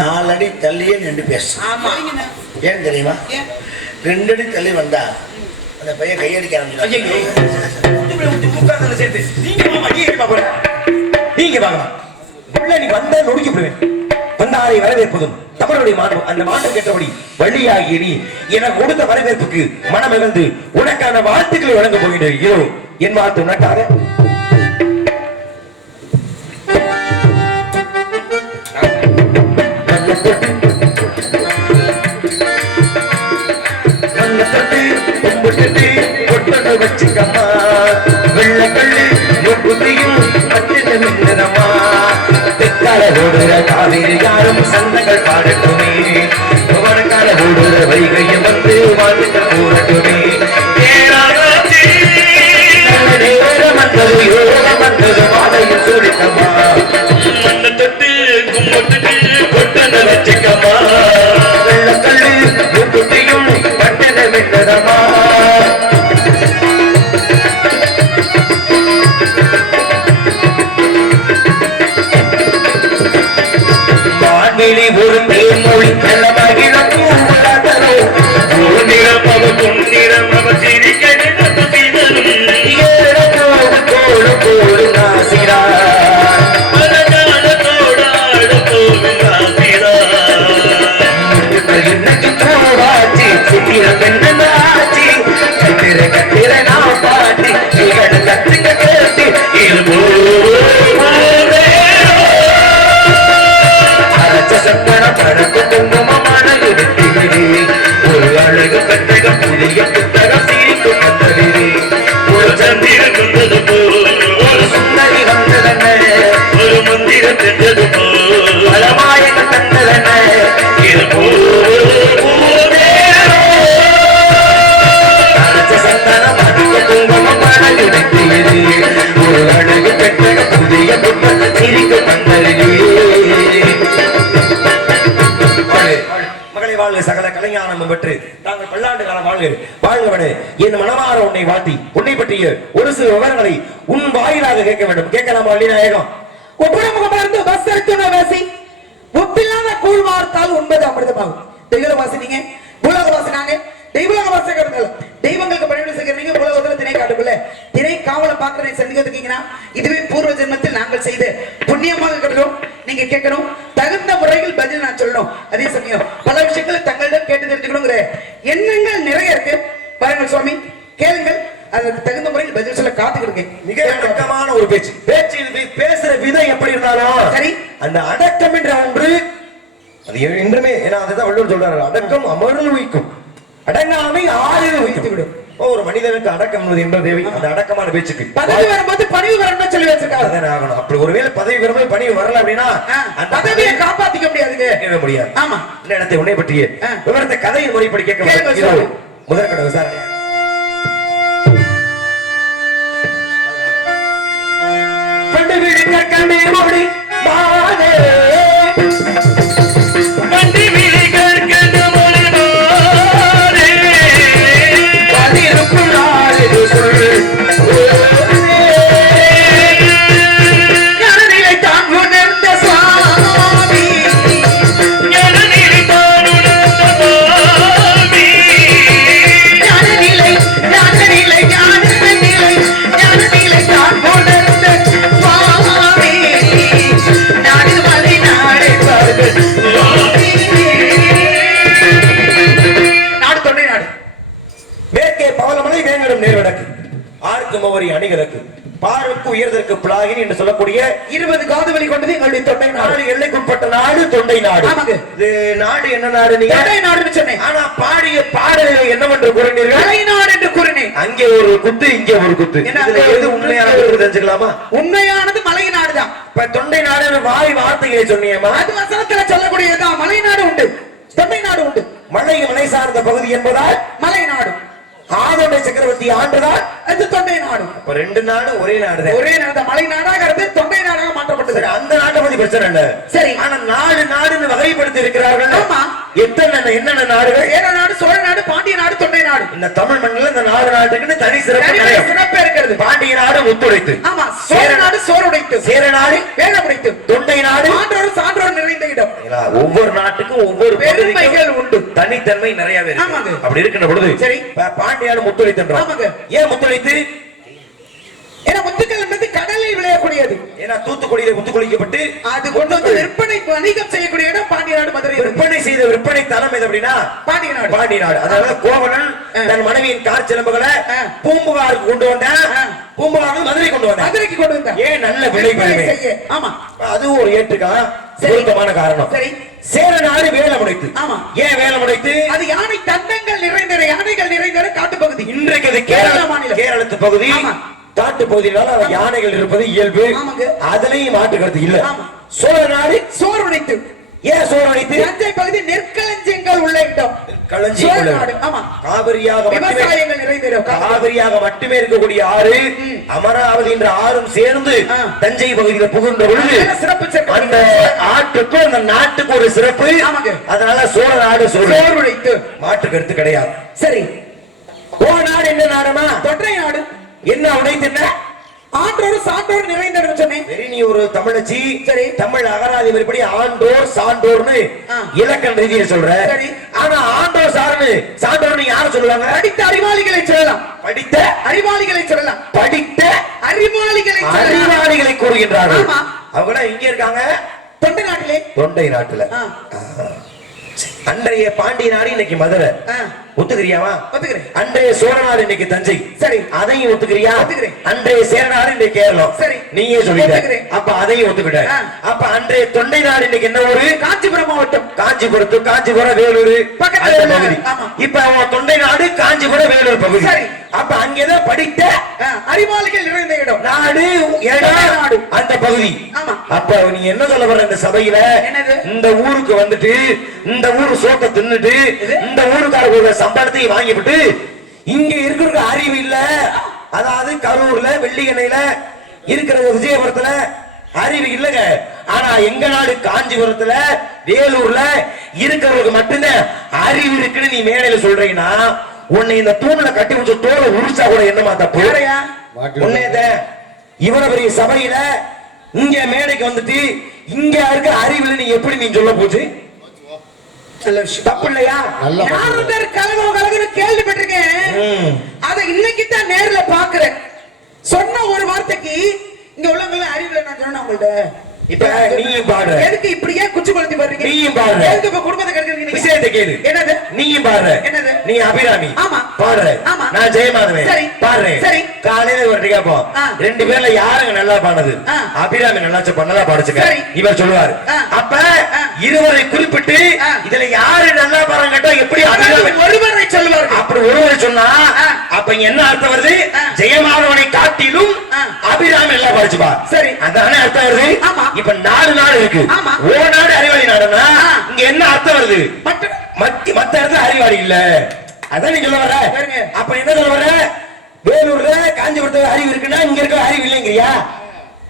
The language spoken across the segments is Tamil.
4 அடி தள்ளியே நின்று பேசு. ஏன் தெரியுமா? 2 அடி தள்ளி வந்தா அந்த பையன் கையடிக்க நீங்க வாங்க உள்ள நீ வந்த நொறுக்கி விடுவேன். வந்தாரை வரவேற்பதும் தமிழுடைய மாணவன் அந்த மாற்றம் கேட்டபடி வழியாகி நீ எனக்கு கொடுத்த வரவேற்புக்கு மனமிழந்து உனக்கான வாழ்த்துக்களை வழங்க போகின்றேன். இதோ என் வாழ்த்து உனக்காக. வச்சுக்கம்மா வெள்ளக்கல்லு புத்தியும் பட்டினமா தெற்கால ஓடுற காவேரி யாரும் சந்தங்கள் பாடட்டுமே வடக்கால ஓடுற வைகையை வந்து வாழ்த்துக்கள் கூறட்டுமே. நேரம் வந்தது யோகம் வந்தது மாலையில் சூடிக்கம்மா தொட்டு கும்பிட்டு கொட்டன வச்சுக்கம்மா வெள்ளக்கல்லு புத்தியும் பட்டின விண்ணதமா. ஒரு தேன்மொழி நல்லமகிழம் ஒரு அழகு கட்டக புதிய புத்தகம் சீரிக்கு கத்தவிரே ஒரு சந்திரன் வந்தது போல் ஒரு சுந்தரி வந்ததென்ன ஒரு மந்திரம் சென்றது போல் பலமாயகம் தந்ததென்ன இது சந்தனம் அதிக குங்குமம் மணல் உடைத்தீரே ஒரு அழகு கட்டக புதிய புத்தகம் சீரிக்கு கத்தவிரே. சகல கலைஞானம் பெற்று நாங்கள் பல்லாண்டு காலம் வாழ்கிறவனே என் மனமாற உன்னை வாழ்த்தி உன்னை பற்றிய ஒரு சில விவரங்களை உன் வாயிலாக கேட்க வேண்டும். கேட்கலாமா அள்ளிநாயகம்? ஒப்புரமுகமர்ந்து பஸ்தரித்துணவாசி ஒப்பில்லாத கூழ் வார்த்தால் 9 அமிர்தமாகும். தெய்வவாசி நீங்க பூலோகவாசி நாங்க தெய்வலோக வாசகர்கள் தெய்வங்களுக்கு பணிவிடை செய்கிறீங்க. பூலோகத்துல திணை காட்டுக்குள்ள திணை காவலை பார்க்கறதை சந்திக்கிறீங்கன்னா இதுவே பூர்வ ஜென்மத்தில் நாங்கள் செய்த புண்ணியமாக கருதும். நீங்க கேட்கணும் தகுந்த முறையில் பதில் நான் சொல்லணும். அதே சமயம் பல விஷயங்களை தங்களிடம் கேட்டு தெரிஞ்சுக்கணுங்கிற எண்ணங்கள் நிறைய இருக்கு. பாருங்கள் சுவாமி கேளுங்கள், அதற்கு தகுந்த முறையில் பதில் சொல்ல காத்துக்கிடுங்க. மிக அடக்கமான ஒரு பேச்சு பேசுற விதம் எப்படி இருந்தாலும் சரி. அந்த அடக்கம் என்ற ஒன்று அது என்றுமே ஏன்னா அதுதான் வள்ளுவர் சொல்றாரு, அடக்கம் அமர்வு வைக்கும் அடங்காமை ஆறில் வைத்து விடும். ஒரு மனிதனுக்கு அடக்கம் என்பது தேவை. அந்த அடக்கமான பேச்சுக்கு பதவி வரும்போது பணிவு வரணும்னு சொல்லி வச்சிருக்காங்க. அதான் ஆகணும். அப்படி ஒருவேளை பதவி வரும்போது பணிவு வரல அப்படின்னா அந்த பதவியை காப்பாத்திக்க முடியாது. ஆமா. இந்த இடத்தை உன்னை பற்றிய விவரத்தை கதையின் முறைப்படி கேட்க முதற்கட விசாரணை. பார்வைக்கு உயர்தற்கு பிளாகினி என்று சொல்லக்கூடிய 20 காதுவெளி கொண்டது எங்களுடைய தொண்டை நாடு. எல்லைக்குட்பட்ட நாடு தொண்டை நாடு. இது நாடு என்ன நாடு? நீங்க தொண்டை நாடுன்னு சொன்னேன். ஆனா பாடிய பாடல்கள் என்னவென்று கூறினீர்கள்? மலை நாடு என்று கூறினேன். அங்கே ஒரு குத்து இங்கே ஒரு குத்து. எது உண்மையானது தெரிஞ்சுக்கலாமா? உண்மையானது மலை நாடுதான். இப்ப தொண்டை நாடு வாய் வார்த்தைகளை சொன்னீங்கம்மா, அது வசனத்துல சொல்லக்கூடியதுதான். மலை நாடு உண்டு, தொண்டை நாடு உண்டு. மலை சார்ந்த பகுதி என்பதால் மலை நாடு. ஆதோட சக்கரவர்த்தி ஆண்டுதான் அது தொண்டை நாடு. அப்ப 2 நாடு ஒரே நாடு. ஒரே நாடு மலை நாடாகிறது தொண்டை நாடாக மாற்றப்பட்டது. அந்த நாட்டை பத்தி பிரச்சனை இல்ல. சரி. ஆனா நாடுன்னு வகைப்படுத்தி இருக்கிறார்கள். ஆமா. என்னென்ன நாடுகள்? சேர நாடு, சோழ நாடு, பாண்டிய நாடு, தொண்டை நாடு. இந்த தமிழ் மண்ணில் இந்த 4 நாட்டுக்குன்னு தனி சிறப்பு இருக்கிறது. பாண்டிய நாடு முத்துடைத்து, ஆமா. சோழ நாடு சோறுடைத்து, சேர நாடு வேலமுடைத்து, தொண்டை நாடு சான்றோர் நிறைந்த இடம். ஒவ்வொரு நாட்டுக்கும் ஒவ்வொரு பெருமைகள் உண்டு, தனித்தன்மை நிறையவே இருக்கு. அப்படி இருக்கின்ற பொழுது சரி, பாண்டிய நாடு முத்துடைத்து. ஏன் முத்துடைத்து? ஏன்னா முத்துக்கள் என்பது கடலில் விளையக்கூடியது. ஏன்னா தூத்துக்குடியில முத்து குளிக்கப்பட்டு அது கொண்டு வந்து விற்பனை வணிகம் செய்யக்கூடிய இடம் பாண்டிய நாடு, மதுரை. விற்பனை தலம் எது அப்படின்னா பாண்டிய நாடு. பாண்டிய நாடு. அதாவது கோவலன் தன் மனைவியின் கார் சிலம்புகளை பூம்புகாருக்கு கொண்டு வந்தான். பூம்புகார் மதுரை கொண்டு வந்தான். மதுரைக்கு கொண்டு வந்தான். ஏன் நல்ல விலை பெறுமே. ஆமா, அது ஒரு ஏற்றுக்கலாம். பொருத்தமான காரணம். சரி, சேர நாடு வேலமுடைத்து. ஆமா. ஏன் வேலமுடைத்து? அது யானை தந்தங்கள் நிறைந்த, யானைகள் நிறைந்த காட்டுப்பகுதி. இன்றைக்கு அது கேரள மாநிலம், கேரளத்து பகுதி. காட்டு பகுதியினால யானைகள் இருப்பது இயல்பு. அதுலயும் மாற்று கருத்து இல்ல. சோழ நாடு சோறுடைத்து. ஏன் சோறுடைத்து? தஞ்சை பகுதி நெற்களஞ்சியங்கள் உள்ள இடம். காவிரியாக மட்டுமே இருக்கக்கூடிய ஆறு, அமராவதி என்ற ஆறும் சேர்ந்து தஞ்சை பகுதியில் புகுந்த பொழுது அந்த ஆற்றுக்கும் அந்த நாட்டுக்கு ஒரு சிறப்பு. அதனால சோழ நாடு சோறுடைத்து, மாற்று கருத்து கிடையாது. சரி, ஓ நாடு என்ன நாடுமா? தொண்டை நாடு. என்ன உடைத்து? என்ன ஆன்றோர் சான்றோர் நிறைந்த சொன்னேன். சரி, நீ ஒரு தமிழச்சி. சரி, தமிழ் அகராதி வரிப்படி ஆண்டோர் சான்றோர்னு இலக்கண ரீதியில் சொல்ற. சரி, ஆனா ஆண்டோர் சான்றோர் நீ யார சொல்லுவாங்க? படித்த அறிவாளிகளை சொல்லலாம். படித்த அறிவாளிகளை சொல்லலாம். படித்த அறிவாளிகளை கூறுகின்றார்கள். அவங்க இங்க இருக்காங்க, தொண்டை நாட்டிலே. தொண்டை நாட்டுல அன்றைய பாண்டிய நாடு இன்னைக்கு மதுரை. ஒத்துக்கிறியாவா? ஒத்துக்கிறேன். அன்றைய சோழ நாடு இன்னைக்கு தஞ்சை. சரி, அதையும் ஒத்துக்கிறியா? ஒத்துக்கிறேன். அன்றைய சேர நாடு இன்னைக்கு கேரளம். சரி, நீயே சொல்லிட்ட. அப்ப அதையும் ஒத்துக்கிட்ட. அப்ப அன்றைய தொண்டை நாடு இன்னைக்கு என்ன ஊரு? காஞ்சிபுரம் மாவட்டம். காஞ்சிபுரம் வேலூர் பகுதி. இப்ப அவன் தொண்டை நாடு காஞ்சிபுரம் வேலூர் பகுதி. சரி, அப்ப அங்கேதான் படித்த அறிவாளிகள் நிறைந்த இடம். நாடு நாடு அந்த பகுதி. அப்ப நீ என்ன சொல்ல வர இந்த சபையில? இந்த ஊருக்கு வந்துட்டு இந்த ஊரு சோத்தை தின்னுட்டு இந்த ஊருக்கார சம்பளத்தையும் வாங்கிவிட்டு இங்க இருக்கிற அறிவு இல்ல. அதாவது கரூர்ல வெள்ளியணையில இருக்கிற விஜயபுரத்துல அறிவு இல்லங்க. ஆனா எங்க நாடு காஞ்சிபுரத்துல வேலூர்ல இருக்கிறவங்களுக்கு மட்டும்தான் அறிவு இருக்குன்னு நீ மேடையில சொல்றீங்கன்னா, உன்னை இந்த தூண்ல கட்டி வச்ச தோலை உரிச்சா கூட என்னமா தப்பு? உன்னேதான் இவ்வளவு பெரிய சபையில இங்க மேடைக்கு வந்துட்டு இங்க இருக்க அறிவு நீ எப்படி நீ சொல்ல போச்சு? தப்பு இல்லையா? கலகன்னு கேள்விப்பட்டிருக்கேன். அதை இன்னைக்கு தான் நேர்ல பாக்குறேன். சொன்ன ஒரு வார்த்தைக்கு இங்க உள்ளவங்க அறிவுல நான் சொன்னேன் உங்கள்ட்ட. இப்ப நீயும் பாடுற. எதுக்கு இப்படியே குச்சி குளத்தி வர்றீங்க? நீயும் பாடுற. எதுக்கு இப்ப குடும்பத்தை கெடுக்கிறீங்க? விஷயத்தை கேளு. என்னது? நீயும் பாடுற. என்னது? நீ அபிராமி. ஆமா. பாடுற. ஆமா. நான் ஜெயமாதவன். சரி. பாடுறேன். சரி. காலையில ஒரு கேப்போம். ரெண்டு பேர்ல யாருங்க நல்லா பாடுது? அபிராமி நல்லா பண்ணதா பாடுச்சுங்க. இவர் சொல்லுவாரு. அப்ப இருவரை குறிப்பிட்டு இதுல யாரு நல்லா பாடுறாங்க கேட்டா எப்படி அபிராமி ஒருவரை சொல்லுவாரு. அப்படி ஒருவரை சொன்னா அப்ப இங்க என்ன அர்த்தம் வருது? ஜெயமாதவனை காட்டிலும் அபிராமி நல்லா பாடுச்சுப்பா. சரி, அதானே அர்த்தம் வருது. இப்ப 4 நாடு இருக்கு. ஓ நாடு அறிவாளி நாடுனா இங்க என்ன அர்த்தம் வருது? மத்த இடத்துல அறிவாளி இல்ல. அதான் நீ சொல்ல வர. அப்ப என்ன சொல்ல வர? வேலூர்ல காஞ்சிபுரத்துல அறிவு இருக்குன்னா இங்க இருக்க அறிவு இல்லைங்கறியா?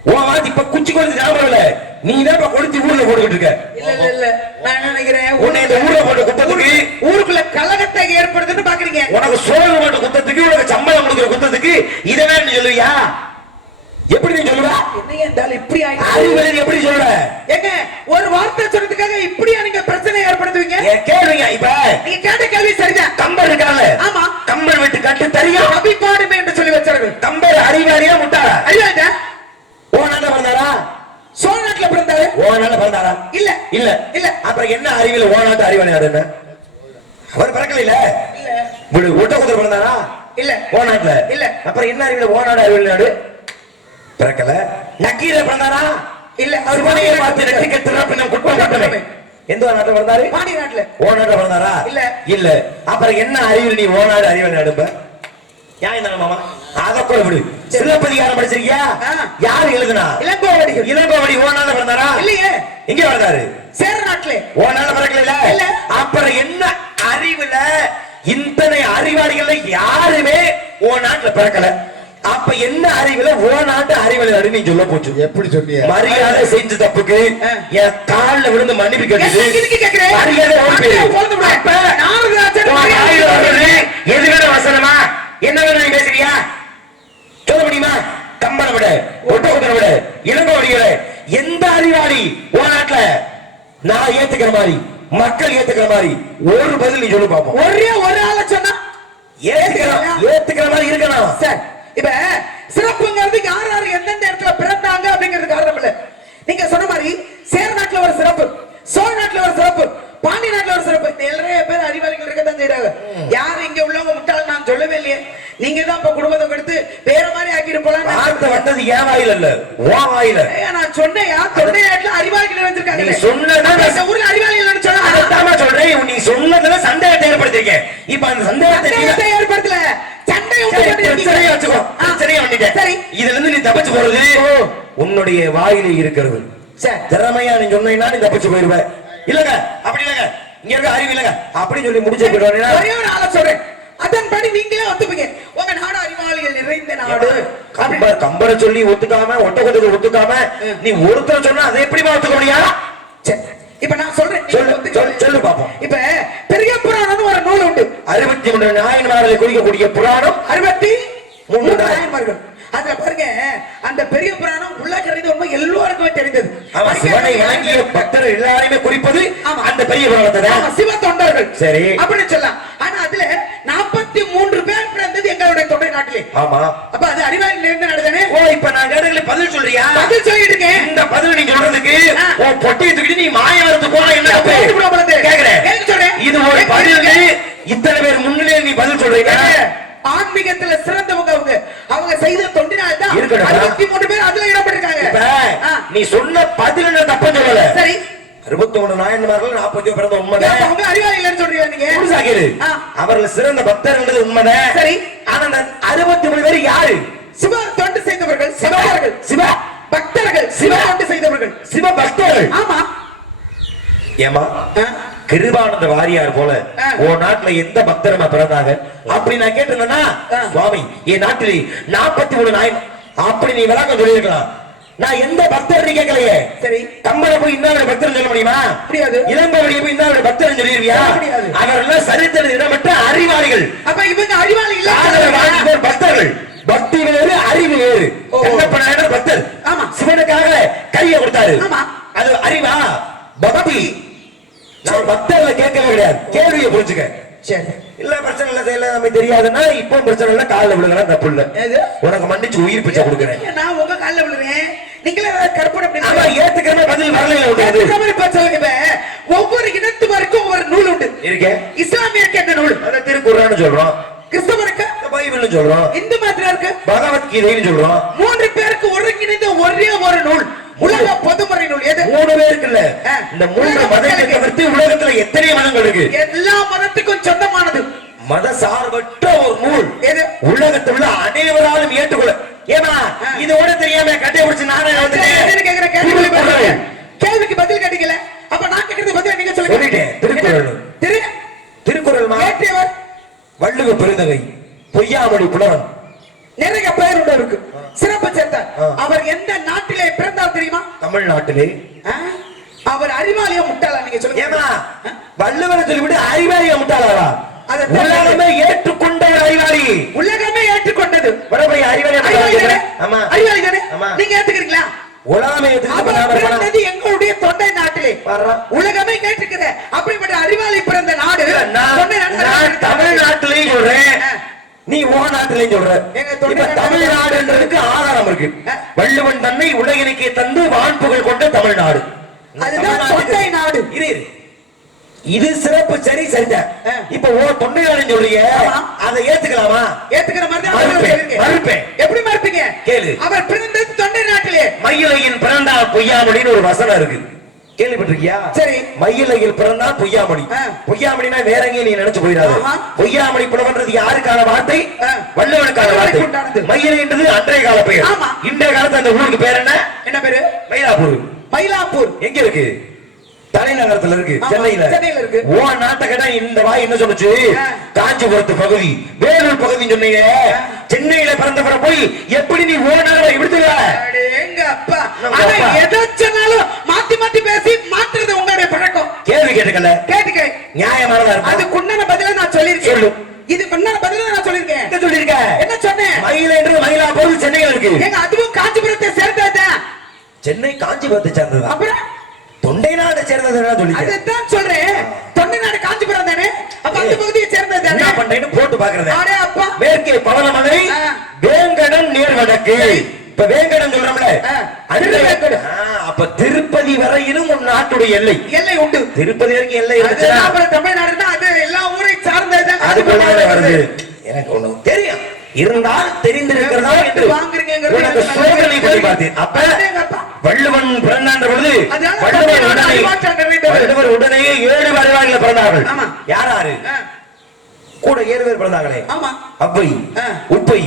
உன் வாதி இப்ப குச்சி கொடுத்து ஞாபகம் இல்ல. நீ தான் இப்ப கொடுத்து ஊர்ல போட்டுக்கிட்டு இருக்க. இல்ல இல்ல, நான் என்ன நினைக்கிறேன், உன்னை இந்த ஊர்ல போட்டு குத்தத்துக்கு ஊருக்குள்ள கலகத்தை ஏற்படுத்துன்னு பாக்குறீங்க. உனக்கு சோழர் போட்டு குத்தத்துக்கு உனக்கு சம்பளம் கொடுக்குற குத்தத்துக்கு இதை வேற நீ சொல்லுவியா? எப்படி நீ சொல்லுவ? என்ன என்றால் இப்படி அறிவுரை எப்படி சொல்ற? ஏங்க ஒரு வார்த்தை சொல்றதுக்காக இப்படியா நீங்க பிரச்சனை ஏற்படுத்துவீங்க? கேளுங்க. இப்ப நீங்க கேட்ட கேள்வி சரிதான். கம்பர் இருக்கால. ஆமா. கம்பர் விட்டு கட்டு தரியா அபிபாடுமே என்று சொல்லி வச்சார்கள். கம்பர் அறிவாளியா முட்டாளா? அறிவாளியா? ஓ நாட்டுல பிறந்தாரா? சோழ நாட்டுல பிறந்தாரு. ஓ நாட்டுல பிறந்தாரா? இல்ல இல்ல இல்ல. அப்புறம் என்ன அறிவியல் ஓ நாட்டு அறிவாளி நாடு என்ன? அவர் பிறக்கல. இல்ல இல்ல. ஒட்டக்குதிரை பிறந்தாரா? இல்ல. ஓ நாட்டுல இல்ல. அப்புறம் என்ன அறிவியல் ஓ நாடு அறிவாளி நாடு? பிறக்கல. நக்கீர பிறந்தாரா? இல்ல. அவர் மனையை பார்த்து நெற்றி கட்டுறா பின்ன குற்றம் கட்டமே. எந்த நாட்டுல பிறந்தாரு? பாண்டிய நாட்டுல. ஓ நாட்டுல பிறந்தாரா? இல்ல இல்ல. அப்புறம் என்ன அறிவியல் நீ ஓ நாடு அறிவாளி நாடுப்ப? ஏன் தானே மாமா அத கூட விடு. சிலப்பதிகாரம் படிச்சிருக்கியா? யாரு எழுதுனா? இளங்கோவடி. இளங்கோவடி ஓ நாட்டுல பிறந்தாரா? இல்லையே. எங்க பிறந்தாரு? சேர நாட்டுல. ஓ நாட்டுல பிறக்கல. இல்ல. அப்புறம் என்ன அறிவுல இத்தனை அறிவாளிகள் யாருமே ஓ நாட்டுல பிறக்கல. அப்ப என்ன அறிவுல ஓ நாட்டு அறிவுல நீ சொல்ல போச்சு. எப்படி சொன்னீங்க? மரியாதை செஞ்ச தப்புக்கு என் கால்ல விழுந்து மன்னிப்பு கேட்டது. மரியாதை ஓடி போயிரு. அப்ப எது வேணும் வசனமா என்ன வேணும் நீ பேசுறியா சொல்ல முடியுமா? கம்பளை விட ஒட்டகத்தை விட இளங்கோ வடிகளை எந்த அறிவாளி ஓ நாட்டுல நான் ஏத்துக்கிற மாதிரி மக்கள் ஏத்துக்கிற மாதிரி ஒரு பதில் நீ சொல்லு பாப்போம். ஒரே ஒரு ஆள சொன்னா ஏத்துக்கிற மாதிரி இருக்கணும் சார். இப்ப சிறப்புங்கிறது யார் யார் எந்தெந்த இடத்துல பிறந்தாங்க அப்படிங்கிறது காரணம் இல்ல. நீங்க சொன்ன மாதிரி சேர் நாட்டுல ஒரு சிறப்பு, சோழ நாட்டுல ஒரு சிறப்பு, பாண்டி நாட்டுல ஒரு சிறப்பு. நிறைய பேர் அறிவாளிகள் இருக்கதான் செய்யறாங்க. யாரு இங்க உள்ளவங்க முட்டாள் நான் சொல்லவே இல்லையே. நீங்க தான் இப்ப குடும்பத்தை கொடுத்து வேற மாதிரி ஆக்கிட்டு போலாம். வார்த்தை வந்தது ஏன் வாயில இல்ல ஓ வாயில. நான் சொன்னையா தொண்டை நாட்டுல அறிவாளிகள் வந்திருக்காங்க. நீ சொன்னதா ஊர்ல அறிவாளிகள் சொன்னா அதாம சொல்றேன். நீ சொன்னதுல சந்தேகத்தை ஏற்படுத்திருக்க. இப்ப அந்த சந்தேகத்தை ஏற்படுத்தல இதுல இருந்து நீ தப்பிச்சு போறது உன்னுடைய வாயில இருக்கிறது. திறமையா நீ சொன்னா நீ தப்பிச்சு போயிருவ. இல்லங்க அப்படி இல்லங்க இங்க இருக்க அறிவு இல்லங்க அப்படி சொல்லி முடிச்சு போயிடுவாங்க. ஒரே ஒரு ஆள சொல்றேன் அதன்படி நீங்களே ஒத்துப்பீங்க. உங்க நாடு அறிவாளிகள் நிறைந்த நாடு. கம்பரை சொல்லி ஒத்துக்காம ஒட்டகத்துக்கு ஒத்துக்காம நீ ஒருத்தர் சொன்னா அதை எப்படி ஒத்துக்க முடியா? இப்ப நான் சொல்றேன் சொல்லு பாப்போம். இப்ப பெரிய புராணம் ஒரு நூல் உண்டு. 63 நாயன்மார்களை குறிக்கக்கூடிய புராணம் 63 நாயன்மார்கள். அதுல பாருங்க அந்த பெரிய புராணம் உலகறிந்த உண்மை எல்லோருக்குமே தெரிந்தது. சிவனை வணங்கிய பக்தர்கள் எல்லாரையுமே குறிப்பது அந்த பெரிய புராணத்தை தான். சிவ தொண்டர்கள் சரி அப்படின்னு சொல்லலாம். ஆனா அதுல 43 பேர் பிறந்தது எங்களுடைய தொண்டை நாட்டிலே. ஆமா அப்ப அது அறிவாளிகள் இருந்த நாடு தானே. ஓ இப்ப நான் கேட்டதுல பதில் சொல்றியா? பதில் சொல்லிட்டு இருக்கேன். இந்த பதில் நீ சொல்றதுக்கு ஓ பொட்டியை தூக்கிட்டு நீ மாயவரத்து போனா என்ன கேக்குறேன். இது ஒரு பதில். இத்தனை பேர் முன்னிலே நீ பதில் சொல்றீங்க. ஆன்மீகத்துல சிறந்தவங்க அவங்க செய்த தொண்டினால் தான் 63 பேர் அதுல இடம்பெற்றிருக்காங்க. நீ சொன்ன பதில் நான் தப்பா சொல்லல. சரி 63 நாயன்மார்கள் 40 பிறந்த உண்மைதான். அவங்க அறிவாளிகள் சொல்றீங்க நீங்க. புரிசாகிரு அவர்கள் சிறந்த பக்தர்கள் உண்மைதான். சரி ஆனா அந்த 63 பேர் யாரு? சிவ தொண்டு செய்தவர்கள், சிவர்கள், சிவ பக்தர்கள், சிவ தொண்டு செய்தவர்கள், சிவ பக்தர்கள். ஆமா ஏமா கிருபானந்த வாரியார் போல ஓ நாட்டுல எந்த பக்தரமா பிறந்தாங்க அப்படி நான் கேட்டிருந்தேன்னா சுவாமி என் நாட்டிலே 43 நாயன் அப்படி நீ விளக்கம் சொல்லியிருக்கலாம். நான் எந்த பக்தர் கேட்கலையே. சரி கம்பளை போய் இன்னொரு பக்தர் சொல்ல முடியுமா? முடியாது. இளங்கோவடியை போய் இன்னொரு பக்தர் சொல்லிருவியா? அவர்கள் சரித்திர இடமற்ற அறிவாளிகள். அப்ப இவங்க அறிவாளிகள் பக்தர்கள். பக்தி வேறு அறிவு வேறு. கண்ணப்பனார் பக்தர். ஆமா சிவனுக்காக கையை கொடுத்தாரு. ஆமா அது அறிவா பக்தி. நான் பக்தர்ல கேட்கவே கிடையாது. கேள்வியை புரிஞ்சுக்க. சரி இல்ல பிரச்சனை இல்ல செய்யல நமக்கு தெரியாதுன்னா இப்போ பிரச்சனை இல்ல. காலில் விழுகலாம் தப்பு இல்ல. உனக்கு மன்னிச்சு உயிர் பிச்சை கொடுக்குறேன். நான் உங்க காலில் விழுறேன். நீங்களே கற்பனை பண்ணி ஏத்துக்கிற பதில் வரல. ஒவ்வொரு இனத்துவருக்கும் ஒரு நூல் உண்டு. இருக்கே இஸ்லாமியருக்கு என்ன நூல்? அந்த திருக்குர்ஆன் சொல்றோம். கிறிஸ்தவருக்கு பைபிள்னு சொல்றோம். இந்து மதத்தினருக்கு பகவத்கீதைன்னு சொல்றோம். 3 பேருக்கு ஒருங்கிணைந்த ஒரே ஒரு நூல் உலக பொதுமறை நூல். எது? 3 பேருக்கு இல்ல. இந்த 3 மதத்தை தவிர்த்து உலகத்துல எத்தனை மதங்கள் இருக்கு? எல்லா மதத்துக்கும் சொந்தமானது மத சார்பற்ற ஒரு நூல். எது? உலகத்தில் உள்ள அனைவராலும் ஏற்றுக்கொள்ள. ஏமா இது கூட தெரியாம கட்டை பிடிச்சு நானே வந்துட்டேன். கேள்விக்கு பதில் கேட்டீங்கல. அப்ப நான் கேக்குறது பதில் நீங்க சொல்லிட்டேன். திருக்குறள் திருக்குறள் மாற்றியவர் வள்ளுவ பெருந்தகை பொய்யாமொழி புலவன். நிறைய பெயர் உண்டு இருக்கு. சிறப்பு சேர்த்தார். அவர் எந்த நாட்டிலே பிறந்தார் தெரியுமா? தமிழ்நாட்டிலே. அவர் அறிவாளியா முட்டாளா நீங்க சொல்லுங்க. ஏமா வள்ளுவரை சொல்லிவிட்டு அறிவாளியா முட்டாளா? உலகமே ஏற்றுக்கொண்ட ஒரு அறிவாளி. உலகமே ஏற்றுக்கொண்டது அறிவாளி. ஆமா அறிவாளி தானே. நீங்க ஏத்துக்கிறீங்களா? உலகமே ஏற்றுக்கொண்டது எங்களுடைய தொண்டை நாட்டிலே. உலகமே கேட்டுக்கிற அப்படிப்பட்ட அறிவாளி பிறந்த நாடு தமிழ்நாட்டிலே சொல்றேன். நீ ஓ நாட்டிலே சொல்ற. தமிழ்நாடுன்றதுக்கு ஆதாரம் இருக்கு. வள்ளுவன் தன்னை உலகினுக்கே தந்து வான்புகள் கொண்ட தமிழ்நாடு. அதுதான் தொண்டை நாடு. இது சிறப்பு. சரி சரிதான். இப்ப ஓ தொண்டை நாடுன்னு சொல்றீங்க. அதை ஏத்துக்கலாமா? ஏத்துக்கிற மாதிரி மறுப்பேன். எப்படி மறுப்பீங்க? கேளு. அவர் பிறந்தது தொண்டை நாட்டிலே. மயிலையின் பிறந்தால் பொய்யாமொழின்னு ஒரு வசனம் இருக்கு. கேள்விப்பட்டிருக்கியா? சரி. மயிலையில் பிறந்தா பொய்யாமொழி. பொய்யாமொழினா வேற எங்கேயும் நீ நினைச்சு போயிடாது. பொய்யாமொழி புலவன்றது யாருக்கான வார்த்தை? வள்ளுவனுக்கான வார்த்தை. மயிலைன்றது அன்றைய கால பெயர். இன்றைய காலத்து அந்த ஊருக்கு பேர் என்ன? என்ன பேரு? மயிலாப்பூர். மயிலாப்பூர் எங்க இருக்கு? தலைநகரத்துல இருக்கு, ஆமா, சென்னையில. சென்னையில இருக்கு. ஓ நாட்டை கேட்டா இந்த வாய் என்ன சொல்லுச்சு? காஞ்சிபுரத்து பகுதி, வேலூர் பகுதி சொன்னீங்க. சென்னையில பிறந்தவரை போய் எப்படி நீ ஓ நகரை விடுத்துற? எங்க அப்பா ஆனா எதை சொன்னாலும் மாத்தி மாத்தி பேசி மாத்துறது உங்களுடைய பழக்கம். கேள்வி கேட்டுக்கல, கேட்டுக்க, நியாயமானதா இருக்கும். அதுக்குண்டான பதில நான் சொல்லிருக்கேன். சொல்லு. இதுக்குண்டான பதில நான் சொல்லிருக்கேன். என்ன சொல்லிருக்க? என்ன சொன்னேன்? மயிலாடுதுறை மயிலாப்பூர் சென்னையில இருக்கு. எங்க அதுவும் காஞ்சிபுரத்தை சேர்ந்ததுதான். சென்னை காஞ்சிபுரத்தை சேர்ந்ததா? அப்புறம் தொண்டை நாட்டை சேர்ந்ததுன்னா சொல்லிருக்கேன். அதுதான் சொல்றேன். தொண்டை நாடு காஞ்சிபுரம் தானே, அப்ப அந்த பகுதியை சேர்ந்தது தானே. என்ன பண்றேன்னு போட்டு பாக்குறது. அடே அப்பா, மேற்கே பவனமலை, வேங்கடம் நேர் வடக்கு. இப்ப வேங்கடம் சொல்றோம்ல, அப்ப திருப்பதி வரையிலும் உன் நாட்டுடைய எல்லை எல்லை உண்டு. திருப்பதி வரைக்கும் எல்லை இருந்துச்சுன்னா அப்புறம் தமிழ்நாடுன்னா அது எல்லா ஊரை சார்ந்ததுதான். அது வருது. எனக்கு ஒண்ணு தெரியும், இருந்தால் தெரிந்திருக்கிறதா என்று உனக்கு சோதனை பண்ணி பார்த்தேன். அப்ப வள்ளுவன் பிறந்தான்ற பொழுது வள்ளுவர் உடனே 7 அறிவாளிகள் பிறந்தார்கள். யாராரு? கூட 7 பேர் பிறந்தாங்களே, அவ்வை, உப்பை,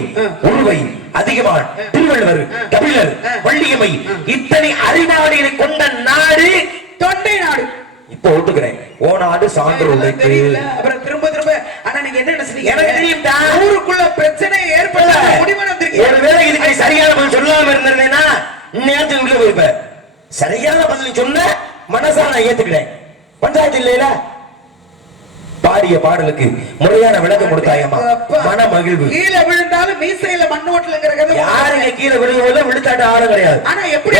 உருவை, அதிகமான், திருவள்ளுவர், கபிலர், வள்ளியம்மை, இத்தனை அறிவாளிகளை கொண்ட நாடு தொண்டை நாடு. இப்ப ஒட்டுக்கிறேன், ஓ நாடு சான்று உழைப்பு. அப்புறம் திரும்ப திரும்ப ஆனா நீங்க என்ன நினைச்சீங்க? எனக்கு தெரியும், ஊருக்குள்ள பிரச்சனை ஏற்பட முடிவு வந்திருக்கு. ஒருவேளை இதுக்கு சரியான பதில் சொல்லாம இருந்திருந்தேன்னா நேரத்துக்கு உள்ள போயிருப்ப. சரியான பதில் சொன்ன மனசா நான் ஏத்துக்கிறேன். பஞ்சாயத்து இல்லையில பாடிய பாடலுக்கு முறையான விளக்கம் கொடுத்தாயம்மா, மன மகிழ்வு. கீழே விழுந்தாலும் மீசையில மண்ணு ஓட்டலங்கிற கதை. யாருங்க கீழே விழுந்தவங்க விழுத்தாட்ட ஆளும் கிடையாது. ஆனா எப்படி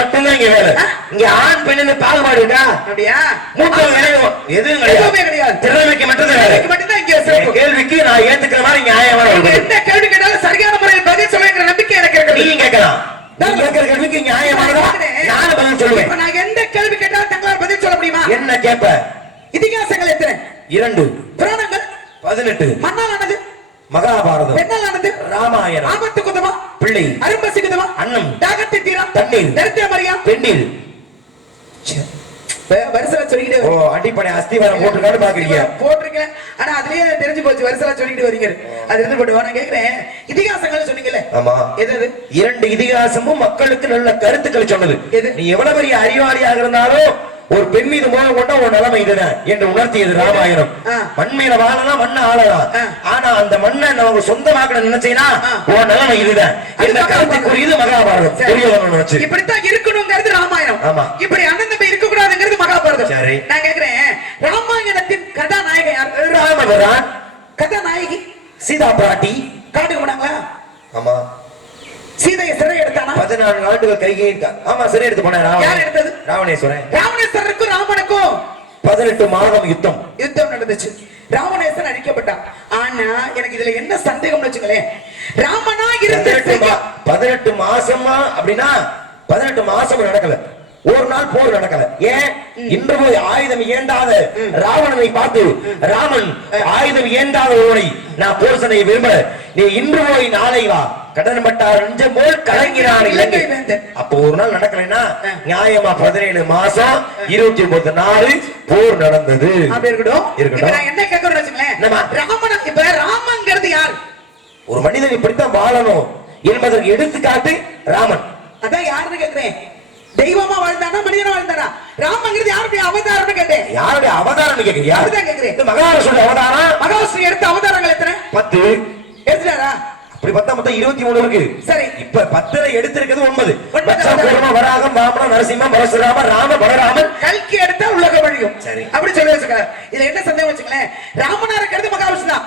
மட்டும்தான் இங்க வேலை. இங்க ஆண் பெண்ணு பாகுபாடு இருக்கா? அப்படியா? எதுவும் கிடையாது. திறமைக்கு மட்டும்தான் வேலை. கேள்விக்கு நான் ஏத்துக்கிற மாதிரி நியாயமான என்ன கேள்வி கேட்டாலும் சரியான முறையில் பதில் சொல்லுங்கிற நம்பிக்கை எனக்கு இருக்கு. நீங்க கேட்கலாம். கேள்விக்கு நியாயமானதா நானும் பதில் சொல்லுவேன். நான் எந்த கேள்வி கேட்டாலும் தங்களால் பதில் சொல்ல முடியுமா? என்ன கேட்ப? இதிகாசங்கள் எத்தனை? 2. புராணங்கள் 18. மன்னாலானது மகாபாரதம். பெண்ணாலானது ராமாயணம். ஆபத்து குதமா பிள்ளை. அரும்பசி குதமா அன்னம். தாகத்தை தீரா தண்ணீர். தரித்திர மரியா பெண்ணில். வரிசலா சொல்லிக்கிட்டு. ஓ, அடிப்படை அஸ்திவாரம் போட்டுருக்கான்னு பாக்குறீங்க. போட்டிருக்கேன், ஆனா அதுலயே தெரிஞ்சு போச்சு வரிசலா சொல்லிட்டு வரீங்க. அது இருந்து போட்டு நான் கேக்குறேன், இதிகாசங்கள் சொன்னீங்கல்ல? ஆமா. எது? 2 இதிகாசமும் மக்களுக்கு நல்ல கருத்துக்களை சொன்னது. நீ எவ்வளவு பெரிய அறிவாளியாக இருந்தாலும் ஒரு பெண் மீது மோகம் கொண்ட ஒரு நிலைமை இதுதான் என்று உணர்த்தியது ராமாயணம். மண் மேல வாழலாம், மண்ணை ஆளலாம், ஆனா அந்த மண்ணை நம்ம சொந்தமாக்க நினைச்சீங்கன்னா உன் நிலைமை இதுதான். இந்த கருத்துக்குரியது மகாபாரதம். இப்படித்தான் இருக்கணுங்கிறது ராமாயணம். இப்படி அண்ணன் தம்பி இருக்க கூடாதுங்கிறது மகாபாரதம். நான் கேக்குறேன், ராமாயணத்தின் கதாநாயகன் யார்? ராமபிரான். கதாநாயகி சீதா பிராட்டி. காட்டுக்கு போனாங்களா? ஆமா. சீதையை சிறை எடுத்தானா? 14 ஆண்டுகள் கைகே. ஆமா, சிறை எடுத்து போனார். யார் எடுத்தது? ராவணேஸ்வரன். ராவணேஸ்வரருக்கும் ராமனுக்கும் 18 மாதம் யுத்தம் நடந்துச்சு. ராவணேஸ்வரன் அழிக்கப்பட்டான். ஆனா எனக்கு இதுல என்ன சந்தேகம்னு வச்சுங்களேன், ராமனா இருந்து 18 மாசமா அப்படின்னா 18 மாசம் நடக்கல, ஒரு நாள் போர் நடக்கல. ஏன்? இன்று போய் ஆயுதம் ஏந்தாத ராவணனை பார்த்து ராமன் ஆயுதம் ஏந்தாத ஒருவனை நான் போர் சண்டையை விரும்ப, நீ இன்று போய் நாளை வா, கடன் பட்டார் நெஞ்சம் போல் கலங்கினான் இலங்கை. அப்போ ஒரு நாள் நடக்கலைன்னா நியாயமா 17 மாசம் 29 நாள் போர் நடந்தது. அப்படி இருக்கட்டும். நான் என்ன கேட்கறேன்னு வச்சுங்களேன், ராமன் இப்ப ராமங்கிறது யார்? ஒரு மனிதன் இப்படித்தான் வாழணும் என்பதற்கு எடுத்துக்காட்டு ராமன். அதான் யாருன்னு கேட்கிறேன். தெய்வமா வாழ்ந்தானா மனிதனா வாழ்ந்தானா? ராமங்கிறது யாருடைய அவதாரம்னு கேட்டேன். யாருடைய அவதாரம் கேக்குறியா? அதுதான் கேக்குறேன். மகாவிஷ்ணு அவதாரம். மகாவிஷ்ணு எடுத்த அவதாரங்கள் எத்தனை? 10 எடுத்துட்டாரா? அப்படி பார்த்தா மொத்தம் 23 இருக்கு. சரி, இப்ப 10 எடுத்திருக்கிறது 9. வராகம், வாமனம், நரசிம்மம், பரசுராமன், ராம, பலராமன், கல்கி எடுத்தா உலக வழியும். சரி, அப்படி சொல்லி வச்சுக்க. இதுல என்ன சந்தேகம் வச்சுங்களேன், ராமனா இருக்கிறது மகாவிஷ்ணு தான்,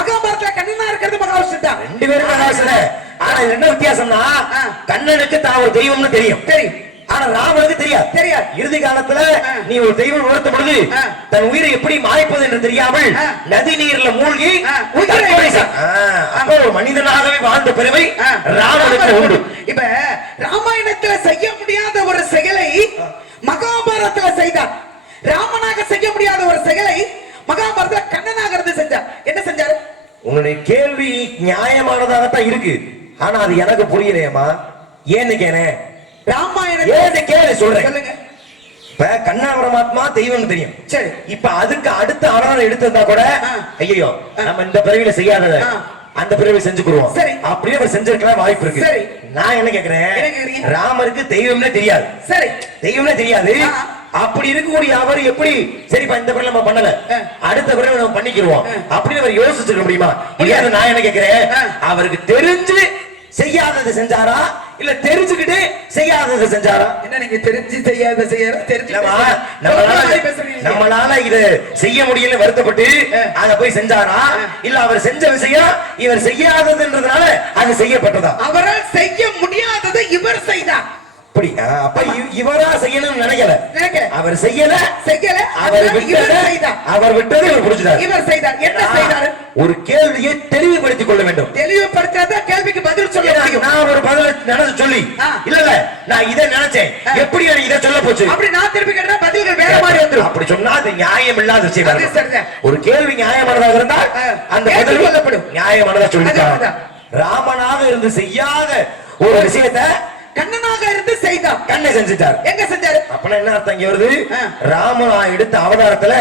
மகாபாரதத்துல கண்ணனா இருக்கிறது மகாவிஷ்ணு தான். 2 பேரும் மகாவிஷ்ணு. ஆனா என்ன வித்தியாசம்னா, கண்ணனுக்கு தான் ஒரு தெய்வம்னு தெரியும். ஆனா ராமனுக்கு தெரியாது. இறுதி காலத்துல நீ ஒரு தெய்வம் உணர்த்தும் பொழுது தன் உயிரை எப்படி மாய்ப்பது என்று தெரியாமல் நதி நீர்ல மூழ்கி அப்போ ஒரு மனிதனாகவே வாழ்ந்த பெருமை ராமனுக்கு உண்டு. இப்ப ராமாயணத்துல செய்ய முடியாத ஒரு செயலை மகாபாரதத்துல செய்தார். ராமனாக செய்ய முடியாத ஒரு செயலை மகாபாரதத்துல கண்ணனாக இருந்து செஞ்சார். என்ன செஞ்சாரு? உன்னுடைய கேள்வி நியாயமானதாகத்தான் இருக்கு, ஆனா அது எனக்கு புரியலையம்மா. ஏன்னு கேனே, ராமாயணம் சொல்றேன். இப்ப கண்ணா பரமாத்மா தெய்வம் தெரியும். சரி, இப்ப அதுக்கு அடுத்த ஆதாரம் எடுத்திருந்தா கூட ஐயோ நம்ம இந்த பிறவியில செய்யாத அந்த பிறவி செஞ்சுக்குருவோம். சரி. அப்படியே அவர் செஞ்சிருக்கலாம் வாய்ப்பு இருக்கு. சரி. நான் என்ன கேக்குறேன், ராமருக்கு தெய்வம்னே தெரியாது. சரி, தெய்வம்னே தெரியாது. அப்படி இருக்கக்கூடிய அவர் எப்படி சரிப்பா இந்த பிறகு நம்ம பண்ணல, அடுத்த பிறகு நம்ம பண்ணிக்கிறோம் அப்படின்னு அவர் யோசிச்சிருக்க முடியுமா? இல்ல நான் என்ன கேக்குறேன், அவருக்கு தெரிஞ்சு செய்யாதது செஞ்சாரா இல்ல தெரிஞ்சுக்கிட்டு செய்யாதது செஞ்சாரா? என்ன நீங்க தெரிஞ்சு செய்யாத செய்யற தெரிஞ்சு நம்மளால இத செய்ய முடியல வருத்தப்பட்டு அத போய் செஞ்சாரா இல்ல அவர் செஞ்ச விஷயம் இவர் செய்யாததுன்றதுனால அது செய்யப்பட்டதா? அவரால் செய்ய முடியாததை இவர் செய்தார். அப்ப இவரா செய்யணும்னு நினைக்கல, அவர் செய்யல, அவர் விட்டது இவர் புடிச்சார். இவர் செய்தார். என்ன செய்தார்? ஒரு கேள்வியை தெளிவுபடுத்திக் கொள்ள வேண்டும். தெளிவுபடுத்தாத கேள்விக்கு பதில் சொல்ல முடியும். நான் ஒரு பதில் நினைச்சு சொல்லி இல்ல நான் இதை நினைச்சேன், எப்படி இதை சொல்ல போச்சு அப்படி நான் திருப்பி கேட்டா பதில்கள் வேற மாதிரி வந்துரும். அப்படி சொன்னா அது நியாயம் இல்லாத விஷயம். ஒரு கேள்வி நியாயமானதாக இருந்தால் அந்த பதில் சொல்லப்படும். நியாயமானதா சொல்லிட்டாங்க. ராமனாக இருந்து செய்யாத ஒரு விஷயத்தை கண்ணனாக இருந்து செய்தார். கண்ணை செஞ்சிட்டார். எங்க செஞ்சாரு? அப்பனா என்ன அர்த்தம் இங்க வருது? ராமனா எடுத்த அவதாரத்துல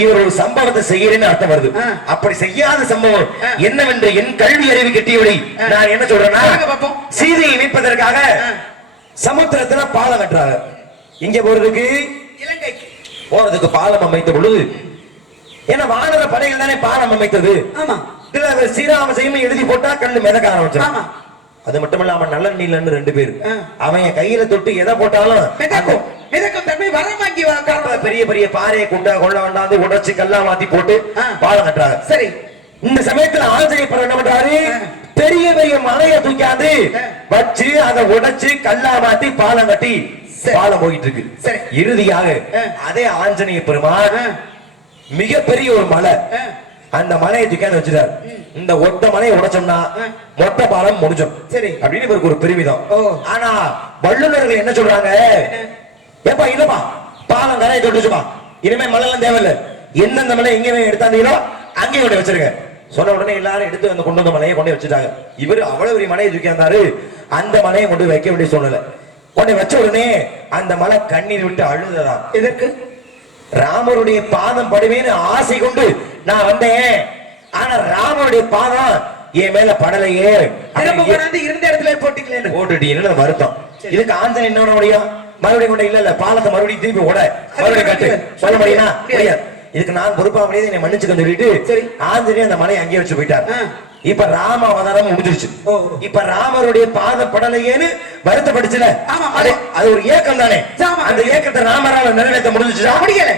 இவர் ஒரு சம்பவத்தை செய்யறேன்னு அர்த்தம் வருது. அப்படி செய்யாத சம்பவம் என்னவென்று என் கல்வி அறிவு கட்டியபடி நான் என்ன சொல்றேன்னா, சீதையை இணைப்பதற்காக சமுத்திரத்துல பாலம் கட்டுறாங்க. இங்க போறதுக்கு இலங்கைக்கு போறதுக்கு பாலம் அமைத்த பொழுது ஏன்னா வானர படைகள் தானே பாலம் அமைத்தது. ஆமா. இதுல ஸ்ரீராம செய்யும் எழுதி போட்டா கண்ணு மிதக்க ஆரம்பிச்சு. ஆமா. அது மட்டும் இல்ல அவன் நல்ல நீலன்னு 2 பேர் அவன் கையில தொட்டு எதை போட்டாலும் பெரிய பெரிய பாறையை கொண்ட கொள்ள வேண்டாந்து உடைச்சு கல்லா மாத்தி போட்டு பாலம் கட்டுறாங்க. சரி, இந்த சமயத்துல ஆஞ்சநேயர் என்ன பண்றாரு, பெரிய பெரிய மலையை தூக்காந்து வச்சு அதை உடைச்சு கல்லா மாத்தி பாலம் கட்டி பாலம் போயிட்டு இருக்கு. சரி, இறுதியாக அதே ஆஞ்சநேய பெருமாள் மிகப்பெரிய ஒரு மலை, அந்த மலையை தூக்காந்து வச்சுட்டாரு. இந்த ஒத்த மலையை உடைச்சோம்னா மொத்த பாலம் முடிஞ்சோம். சரி, அப்படின்னு இவருக்கு ஒரு பெருமிதம். ஆனா வல்லுநர்கள் என்ன சொல்றாங்க, ஏப்பா இல்லப்பா பாலம் கரையை தொட்டுச்சுப்பா, இனிமே மலை எல்லாம் தேவையில்லை, எந்தெந்த மலை எங்க எடுத்தாந்தீங்களோ அங்கேயும் கொண்டு வச்சிருக்க சொன்ன உடனே எல்லாரும் எடுத்து அந்த கொண்டு வந்த மலையை கொண்டு வச்சுட்டாங்க. இவரு அவ்வளவு பெரிய மலையை தூக்கி வந்தாரு, அந்த மலையை கொண்டு வைக்க வேண்டிய சூழ்நிலை. கொண்டு வச்ச உடனே அந்த மலை கண்ணீர் விட்டு அழுததான். இதற்கு ராமருடைய பாதம் படுவேன்னு ஆசை கொண்டு நான் வந்தேன், ஆனா ராமருடைய பாதம் என் மேல படலையே, இருந்த இடத்துல போட்டுட்டீங்கன்னு வருத்தம். இதுக்கு ஆஞ்சநேயர் என்ன பண்ண முடியும்? மறுபடியும் கொண்ட இல்ல பாலத்தை மறுபடியும் திருப்பி ஓட மறுபடியும் கட்டு சொல்ல முடியுமா? இதுக்கு நான் பொறுப்பா முடியாது, என்னை மன்னிச்சுக்க சொல்லிட்டு ஆஞ்சநேயர் அந்த மலையை அங்கேயே வச்சு போயிட்டார். இப்ப ராம அவதாரம் முடிஞ்சிருச்சு. இப்ப ராமருடைய பாத படலையேன்னு வருத்தப்பட்டுச்சுல, அது ஒரு ஏக்கம் தானே. அந்த ஏக்கத்தை ராமரால நிறைவேற்ற முடிஞ்சிச்சா? முடியல.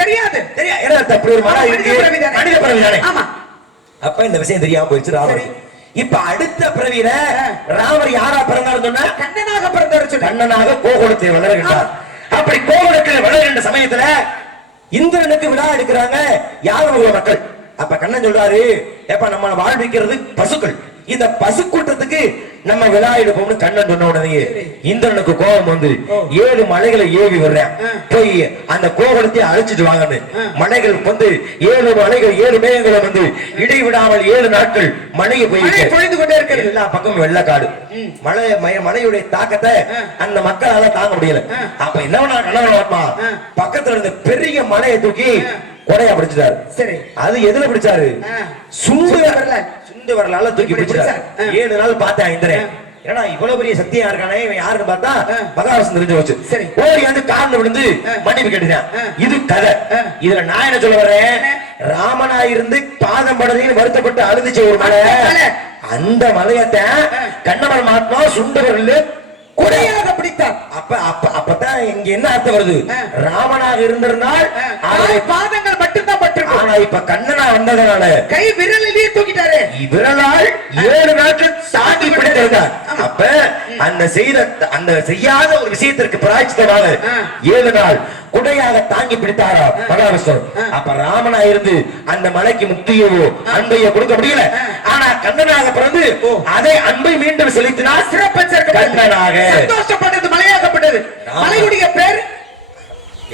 தெரியாது. அப்படி ஒரு மலை மனித பிறவி தானே. அப்ப இந்த விஷயம் தெரியாம போயிடுச்சு ராமர். இப்ப அடுத்த பிறவியில ராமர் யாரா பிறந்தாரு சொன்னா, கண்ணனாக பிறந்தாரு. கண்ணனாக கோகுலத்தில் வளர்கின்றார். அப்படி கோகுலத்தில் வளர்கின்ற சமயத்துல இந்திரனுக்கு விழா எடுக்கிறாங்க யாரும் மக்கள். அப்ப கண்ணன் சொல்றாரு, ஏப்பா நம்ம வாழ்விக்கிறது பசுக்கள், இந்த பசு கூட்டத்துக்கு நம்ம விழா எடுப்போம்னு கண்ணன் சொன்ன உடனே இந்திரனுக்கு கோபம் வந்து 7 மலைகளை ஏவி வர்றேன், போய் அந்த கோபத்தை அழிச்சிட்டு வாங்கன்னு மலைகள் வந்து 7 மலைகள் 7 மேகங்களை வந்து இடைவிடாமல் 7 நாட்கள் மழையை பொழிந்து கொண்டே இருக்கிற எல்லா பக்கமும் வெள்ளக்காடு. மழையுடைய தாக்கத்தை அந்த மக்களால தாங்க முடியல. அப்ப என்ன பக்கத்துல இருந்த பெரிய மலையை தூக்கி கொடையா பிடிச்சிட்டாரு. சரி, அது எதுல பிடிச்சாரு? சுண்டு வரலால தூக்கி பிடிச்சாரு. 7 நாள் பார்த்தேன் இந்திரன், ஏன்னா இவ்வளவு பெரிய சக்தியா இருக்கானே இவன் யாருன்னு பார்த்தா மகாவிஷ்ணு தெரிஞ்சு வச்சு. சரி, ஓடி வந்து காலில் விழுந்து மன்னிப்பு கேட்டுதான். இது கதை. இதுல நான் என்ன சொல்ல வரேன், ராமனா இருந்து பாதம் படலைன்னு வருத்தப்பட்டு அழுதுச்சு ஒரு மலை, அந்த மலையத்தான் கண்ணவன் மாத்மா சுண்டவர்கள் கொடையாக பிடித்தார். அப்பதான் இங்க என்ன அர்த்தம் வருது, ராமனாக இருந்திருந்தால் பாதங்கள் மட்டும்தான் பட்டிருக்கும். ஆனா இப்ப கண்ணனா வந்ததுனால கை விரலிலேயே தூக்கிட்டாரு, விரலால் 7 நாட்கள் தாங்கி பிடித்திருந்தார். அப்ப அந்த செய்யாத ஒரு விஷயத்திற்கு பிராய்ச்சித்தமாக 7 நாள் குடையாக தாங்கி பிடித்தாரா மகாவிஷ்ணு. அப்ப ராமனா இருந்து அந்த மலைக்கு முக்தியோ அன்பையோ கொடுக்க முடியல. ஆனா கண்ணனாக பிறந்து அதை அன்பை மீண்டும் செலுத்தினார். சிறப்பு கண்ணனாக சந்தோஷப்பட்டது மலையாகப்பட்டது. மலையுடைய பேர்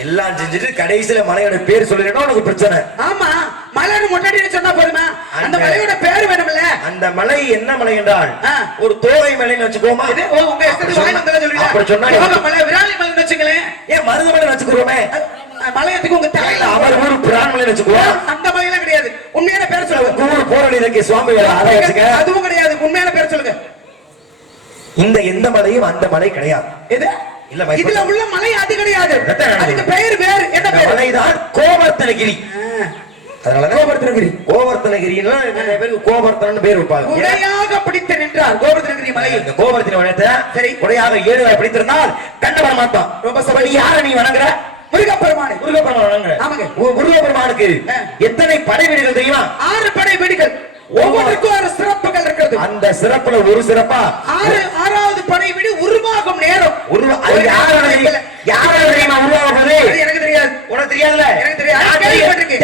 எல்லாம் செஞ்சுட்டு கடைசியில மலையோட பேர் சொல்லிட்டா உனக்கு பிரச்சனை. ஆமா, மலைன்னு முன்னாடி சொன்னா போதுமா? அந்த மலையோட பேர் வேணும்ல. அந்த மலை என்ன மலை என்றால் ஒரு தோகை மலைன்னு வச்சுக்கோமா. உங்க இஷ்டத்துக்கு வாங்கி வந்தா சொல்லுங்க. அப்படி சொன்னா மலை விராலி மலைன்னு வச்சுங்களேன். ஏன் மருதமலை வச்சுக்கிறோமே? மலையத்துக்கு உங்க தலையில அவர் ஊரு பிரான்மலை வச்சுக்கோ. அந்த மலையெல்லாம் கிடையாது. உண்மையான பேர் சொல்லுங்க. ஊரு போரளிக்கு சுவாமி வேலை அதை வச்சுக்க. அதுவும் கிடையாது. உண்மையான பேர் சொல்லுங்க. இந்த எந்த மலையும் அந்த மலை கிடையாது. எது இல்ல இதுல உள்ள மலை அது கிடையாது. அதுக்கு பெயர் வேறு. என்ன பெயர்? மலைதான் கோவர்த்தனகிரி. அதனால கோவர்த்தனகிரி. கோவர்த்தனகிரின்னா நிறைய பேருக்கு கோவர்த்தனன்னு பேர் வைப்பாங்க. உடையாக பிடித்து நின்றார் கோவர்த்தனகிரி மலையில். இந்த கோவர்த்தன வனத்தை சரி உடையாக 7 வாய் பிடித்திருந்தால் கண்ணவர மாட்டான். ரொம்ப சபை யார நீ வணங்குற? முருகப்பெருமான். முருகப்பெருமான் வணங்குற. ஆமாங்க. முருகப்பெருமானுக்கு எத்தனை படை வீடுகள் தெரியுமா? 6 படை வீடுகள். ஒவ்வொன்றுக்கும் 6 சிறப்புகள் இருக்கிறது. அந்த சிறப்புல ஒரு சிறப்பா 6வது படை வீடு உருவாகும் நேரம். யாரால தெரியுமா உருவாகுது? எனக்கு தெரியாது. உனக்கு தெரியாதுல? எனக்கு தெரியாது.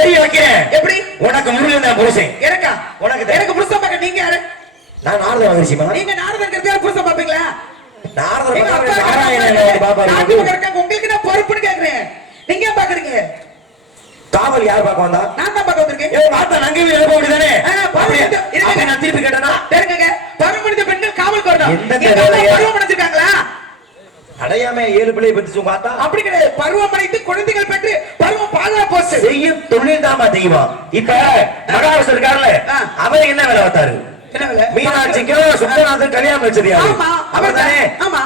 தெரிய வைக்கிறேன். எப்படி? உனக்கு முருகன் தான் புருஷன். எனக்கா? எனக்கு புருஷன் பார்க்க நீங்க யாரு? நான் நாரத மகரிஷிமா. நீங்க நாரதங்கிறத புருஷன் பாப்பீங்களா? நாரத நாராயணன் பாபா உங்களுக்கு நான் பொறுப்புன்னு கேக்குறேன். நீங்க பாக்குறீங்க? காவல் யார் பார்க்க வந்தா? நான் தான் பார்க்க வந்திருக்கேன். பார்த்தா நங்கை எழுப்ப முடியுதானே? நான் திருப்பி கேட்டனா? தெரியுங்க. பருவமனித பெண்கள் காவல் வரணும். எந்த பருவம் அடைஞ்சிருக்காங்களா? அடையாம 7 பிள்ளை பத்தி பார்த்தா அப்படி கிடையாது. பருவம் அடைந்து குழந்தைகள் பெற்று பருவம் பாலா போச்சு. செய்யும் தொழில் தாமா தெய்வம். இப்ப மகாவிஷ்ணு இருக்காருல்ல, அவர் என்ன வேலை பார்த்தாரு? மீனாட்சிக்கும் சுந்தரநாதன் கல்யாணம் வச்சது யாரு? அவர் தானே?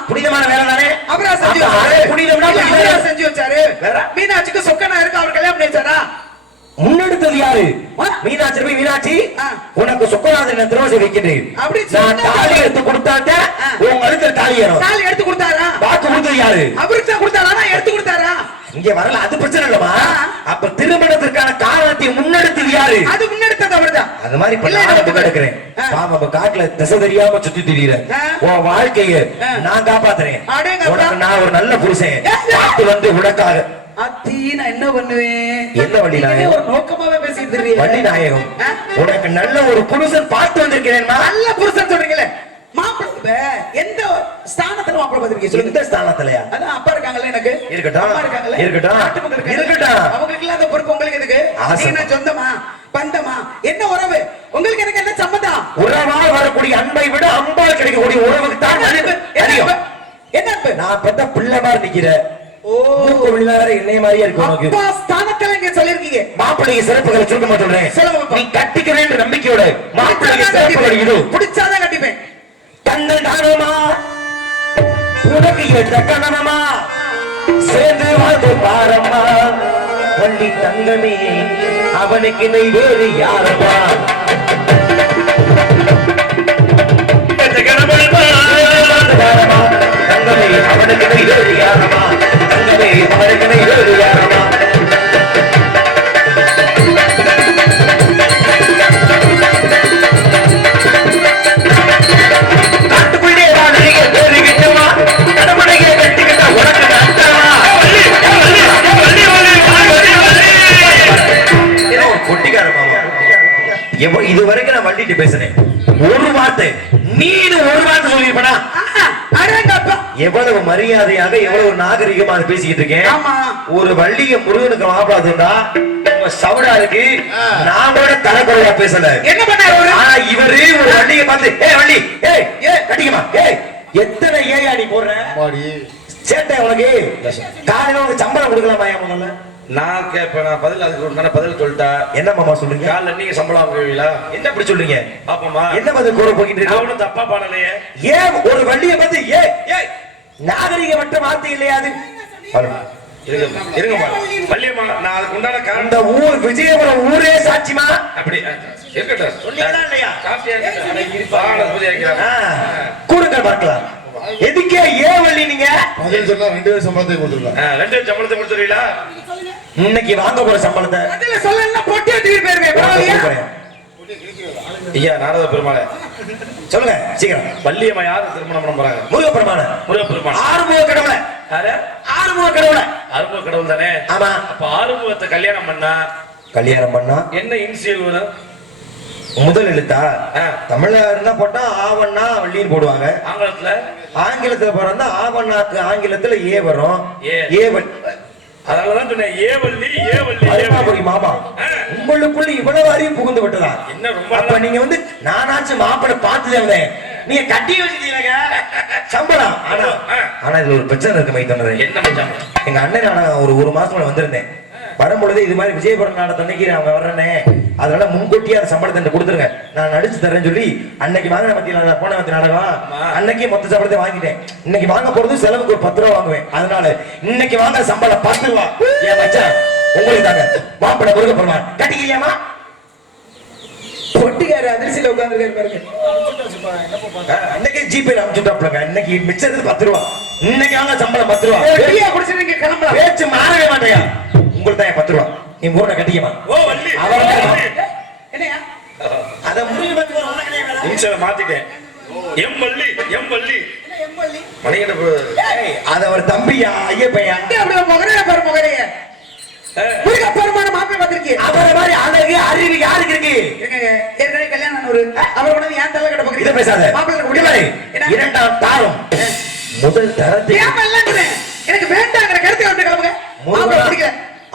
புனிதமான வேலை தானே? அவரா செஞ்சு வச்சாரு. மீனாட்சிக்கு சொக்கநாதருக்கு அவர் கல்யாணம் வச்சாரா? முன்னெடுத்தது யாரு? மீனாட்சி. மீனாட்சி உனக்கு சொக்கநாதன் திருவசை வைக்கிறேன். நான் தாலி எடுத்து கொடுத்தாட்ட உங்க அழுத்த தாலி ஏறும். தாலி எடுத்து கொடுத்தாரா? வாக்கு கொடுத்தது யாரு? அவருக்கு தான் கொடுத்தாரா? எடுத்து கொடுத்தாரா? இங்க வரல, அது பிரச்சனை இல்லமா. அப்ப திருமணத்திற்கான காரணத்தை முன்னெடுத்தது யாரு? அது முன்னெடுத்தது அவர்தான். அது மாதிரி நான் முன்னெடுக்கிறேன். பாம்பு காட்டுல திசை தெரியாம சுத்தி திரியிறேன். உன் வாழ்க்கைய நான் காப்பாத்துறேன். உனக்கு நான் ஒரு நல்ல புருஷன் பார்த்து வந்து உனக்காக. அத்தி நான் என்ன பண்ணுவேன்? என்ன வள்ளி நாயகம்? ஒரு நோக்கமாவே பேசிட்டு இருக்கீங்க. வள்ளி நாயகம் உனக்கு நல்ல ஒரு புருஷன் பார்த்து வந்திருக்கிறேன். நல்ல புருஷன் சொல்றீங்களே, மாப்பிள்ளை எந்த ஸ்தானத்துல மாப்பிள்ளை பார்த்திருக்கீங்க? சொல்லுங்க. இந்த ஸ்தானத்துலயா? அதான் அப்பா இருக்காங்கல்ல எனக்கு. இருக்கட்டும். அம்மா இருக்காங்கல்ல. இருக்கட்டும். இருக்கட்டும். அவங்களுக்கு இல்லாத பொறுப்பு உங்களுக்கு எதுக்கு? நீங்க சொந்தமா பந்தமா என்ன உறவு? உங்களுக்கு எனக்கு என்ன சம்பந்தம்? உறவால் வரக்கூடிய அன்பை விட அம்பால் கிடைக்கக்கூடிய உறவுக்கு தான் அதிகம். என்ன அன்பு? நான் பெத்த பிள்ளை மாதிரி நிக்கிறேன். என்னைய மாதிரியா இருக்கு உனக்கு. அப்பா ஸ்தானத்துல நீங்க சொல்லிருக்கீங்க. மாப்பிள்ளைக்கு சிறப்புகளை சுருக்கமா சொல்றேன். நீ கட்டிக்கிறேன் நம்பிக்கையோட மாப்பிள்ளைக்கு சிறப்புகள் இது. பிடிச்சாதான் கட்டிப்பேன். தங்கள் தானமா உனக்கு எந்த கணவமா சேர்ந்து வாழ்ந்து பாரம்மா வண்டி தங்கமே அவனுக்கு நீ வேறு யாரமா? தங்கமே அவனுக்கு நீ வேறு யாரமா? தங்கமே அவனுக்கு நீ வேறு யாரமா? இது வரைக்கும் நான் வண்டிட்டு பேசுறேன். ஒரு வார்த்தை நீனு ஒரு வார்த்தை சொல்லிருப்பா? எவ்வளவு மரியாதையாக எவ்வளவு நாகரிகமா பேசிக்கிட்டு இருக்கேன். ஒரு வள்ளிய முருகனுக்கு மாப்பிளாதுண்டா சவுடா இருக்கு. நான் கூட தரக்குறையா பேசல. என்ன பண்ணாரு? ஆனா இவரு ஒரு வள்ளிய பார்த்து ஏ வள்ளி ஏய் கட்டிக்குமா எத்தனை ஏயா நீ போடுற சேட்டை உனக்கு காலையில உனக்கு சம்பளம் கொடுக்கலாமா? முதல்ல நான் கேட்பேன். நான் பதில் அதுக்கு பதில் சொல்லிட்டா என்ன மாமா சொல்லுங்க. காலைல நீங்க சம்பளம் வாங்குவீங்களா? என்ன அப்படி சொல்றீங்க? பாப்போமா என்ன பதில் கூற போகிட்டு நான் ஒன்னும் தப்பா பண்ணலையே. ஏன் ஒரு வள்ளிய பத்தி நாகரிகமற்ற வார்த்தை இல்லையா? அது இருங்கம்மா வள்ளியம்மா, நான் அதுக்கு உண்டான காரணம் இந்த ஊர் விஜயபுரம் ஊரே சாட்சிமா. அப்படி இருக்கட்டும். சொன்னீங்களா இல்லையா? கூறுங்கள் பார்க்கலாம். எதுக்கே ஏன் வள்ளி நீங்க பதில் சொன்னா 2 பேர் சம்பளத்தை கொடுத்துருக்காங்க. 2 பேர் சம்பளத்தை கொடுத்துறீங்களா? இன்னைக்கு வாங்க போற சம்பளத்தை அதுல சொல்லல போட்டே தீர் பேருவே. ஐயா நாரத பெருமாளே சொல்லுங்க சீக்கிரம். வள்ளியம்மா யாரு திருமணம் பண்ண போறாங்க? முருகப்பெருமான. முருகப்பெருமான் ஆறுமுக கடவுளை. யாரு? ஆறுமுக கடவுளை. ஆறுமுக கடவுள் தானே? ஆமா. அப்ப ஆறுமுகத்தை கல்யாணம் பண்ணா என்ன இன்சியல் வரும்? முதல் எழுத்தா? தமிழ்ல இருந்தா போட்டா ஆவண்ணா வள்ளின்னு போடுவாங்க. ஆங்கிலத்துல பிறந்தா ஆவண்ணாக்கு ஆங்கிலத்துல ஏ வரும். அதனாலதான் சொன்னேன் ஏவல்லி மாமா. உங்களுக்குள்ள இவ்வளவு அறிவு புகுந்து விட்டதா? என்ன ரொம்ப அப்ப நீங்க வந்து நானாச்சும் மாப்பிள்ளை பார்த்துதே நீங்க கட்டி வச்சுட்டீங்க சம்பளம். ஆனா இதுல ஒரு பிரச்சனை இருக்கு மைத்தோனது. என்ன எங்க அண்ணன் நான் ஒரு மாசம் வந்திருந்தேன். வரும்பொழுது இது மாதிரி விஜயபுரம் நாடத்தன்னைக்கு அவங்க வர்றேனே, அதனால முன்கூட்டியே அந்த சம்பளத்தை கொடுத்துருங்க, நான் நடிச்சு தரேன்னு சொல்லி அன்னைக்கு வாங்கின பத்தியில போன பத்தி நாடகம் அன்னைக்கு மொத்த சம்பளத்தை வாங்கிட்டேன். இன்னைக்கு வாங்க போறது செலவுக்கு ஒரு 10 ரூபா வாங்குவேன். அதனால இன்னைக்கு வாங்க சம்பளம் 10 ரூபா. ஏன் மச்சான் உங்களுக்கு தாங்க மாப்பிள்ளை முருக பெருமான் கட்டிக்கிறியாமா? பொட்டிக்காரு அதிர்ச்சியில உட்கார்ந்து பாருங்க. அன்னைக்கு ஜிபேல அனுப்பிச்சுட்டாப்லங்க. இன்னைக்கு மிச்சது 10 ரூபா. இன்னைக்கு வாங்க சம்பளம் 10 ரூபா. டீயா குடிச்சிட்டு கிளம்பலாம். பேச்சு மாறவே மாட்டேயா? உங்களுக்கு தான் 10 ரூபா. நீ மூணை கட்டிக்கமா? ஓ வள்ளி என்னையா அத முடிவு பண்ணி நிமிஷம் மாத்திட்டேன். எம் வள்ளி மணிகண்ட அத ஒரு தம்பியா ஐயப்பையா அப்படி முகரைய பாரு முகரைய முருக பெருமான மாப்பிள்ளை பார்த்திருக்கீங்க. அவரை மாதிரி அழகு அறிவு யாருக்கு இருக்கு? ஏற்கனவே கல்யாணம் ஒரு அவர் கொண்டு ஏன் தலை கட்ட இதை பேசாத. மாப்பிள்ளை முடியலை. இரண்டாம் தாரம் முதல் தரத்தை எனக்கு வேண்டாங்கிற கருத்தை வந்து கிளம்புங்க. மாப்பிள்ளை பிடிக்கல.